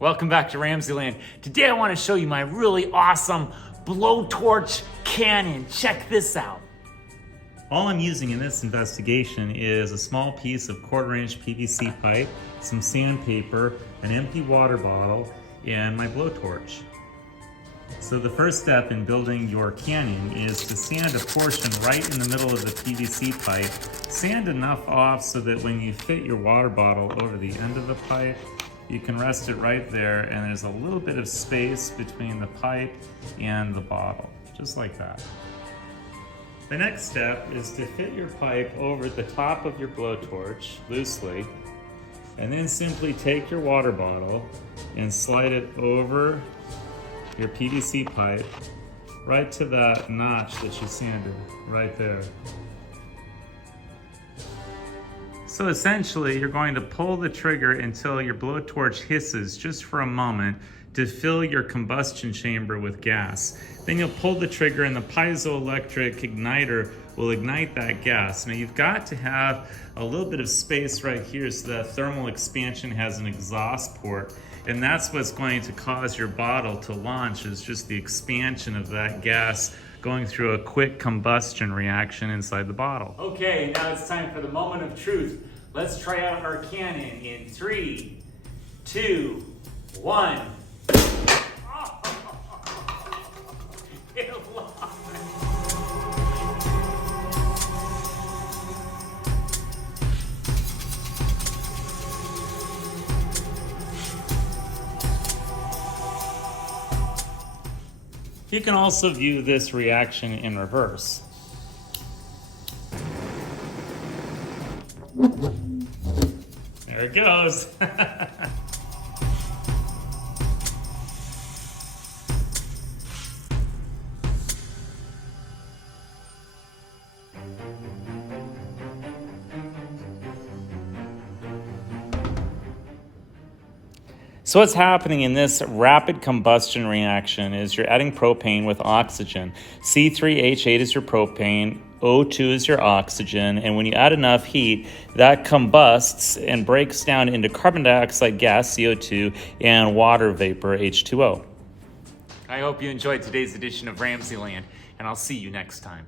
Welcome back to RamZland. Today I want to show you my really awesome blowtorch cannon. Check this out. All I'm using in this investigation is a small piece of 1/4-inch PVC pipe, some sandpaper, an empty water bottle, and my blowtorch. So the first step in building your cannon is to sand a portion right in the middle of the PVC pipe. Sand enough off so that when you fit your water bottle over the end of the pipe, you can rest it right there and there's a little bit of space between the pipe and the bottle, just like that. The next step is to fit your pipe over the top of your blowtorch loosely, and then simply take your water bottle and slide it over your PVC pipe right to that notch that you sanded right there. So essentially, you're going to pull the trigger until your blowtorch hisses just for a moment to fill your combustion chamber with gas. Then you'll pull the trigger and the piezoelectric igniter will ignite that gas. Now you've got to have a little bit of space right here so that thermal expansion has an exhaust port, and that's what's going to cause your bottle to launch, is just the expansion of that gas going through a quick combustion reaction inside the bottle. Okay, now it's time for the moment of truth. Let's try out our cannon in 3, 2, 1. It lost. You can also view this reaction in reverse. There it goes. So what's happening in this rapid combustion reaction is you're adding propane with oxygen. C3H8 is your propane, O2 is your oxygen, and when you add enough heat, that combusts and breaks down into carbon dioxide gas, CO2, and water vapor, H2O. I hope you enjoyed today's edition of RamZland, and I'll see you next time.